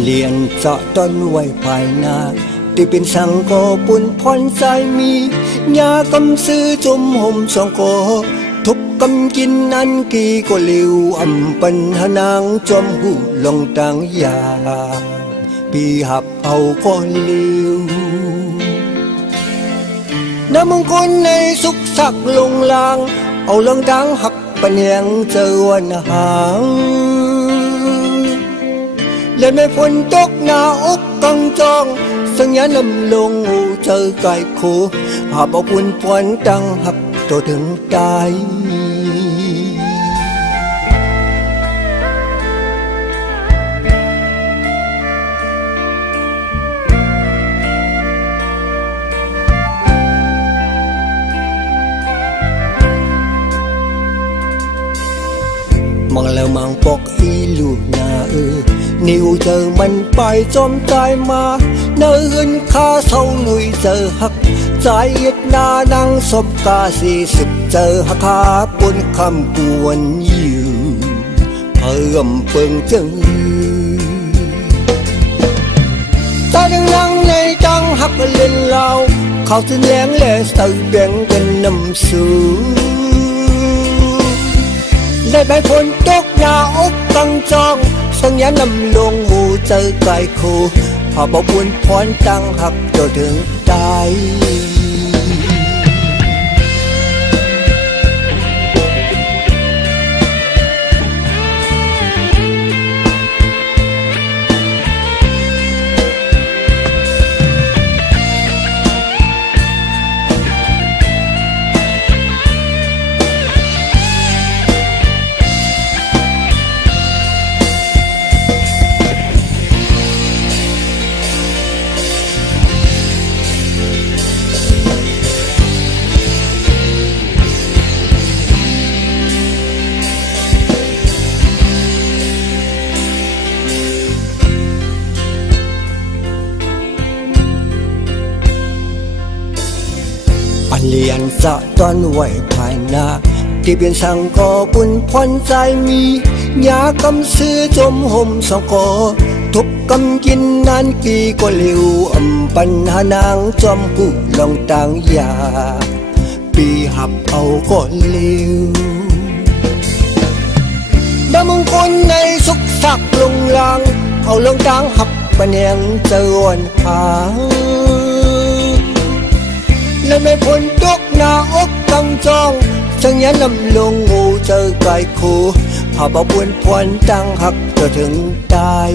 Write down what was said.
เลียนเจาะต้นไว้ภายหน้าที่เป็นสังโกปุ่นพรใจมียากำซื้อจมห่มสองโกทุกกำกินนั้นกี่ก็เร็วอำปัญหานางจอมหูลงต่างยาปีหับเอาก็เร็วน้ำมงคลในสุขสักลงลางเอาเรื่องดังหักปัญญงเจอวันหางและไม่ฝนตกหน้าอกกังจองสัญญาลำลงเจอไก่โคหาบเอาปุ่นพรดังหักตัวถึงตายมองแล้วมังปอกอีลูกนานิ้วเจอมันไปจอมตายมาเนื้อข้าเศร้าลุยเจอหักใจเย็ดนานังศพกา40เจอหักขาปนคำกวนอยู่เพิ่มเปิงจึงตาดังนังในจังหักเล่นเหล่าเขาจะแย้งและใส่แบ่งกันนำสู่และใบฝนตกหน้าอกกังจองสัญญานำลงหมู่เจอไก่โคหาบบุญพรตั้งหักจนถึงตายเลียนสะต้อนไว้ภายหน้าที่เป็นสังกอปุ่นพรใจมียากำซื้อจมห่มสองกอทุกกำกินนานกี่ก็เร็วอำปัญหานางจอมผู้ลองต่างยาปีหับเอาก็เร็วน้ำมงคลในสุขสักลงลางเอาเรื่องต่างหักปัญญงเจอวันหางและไม่พ้นตกหน้าอกกังจองสัญญาลำลงงูเจอไก่โคหาบบุญพรตั้งหักจนถึงตาย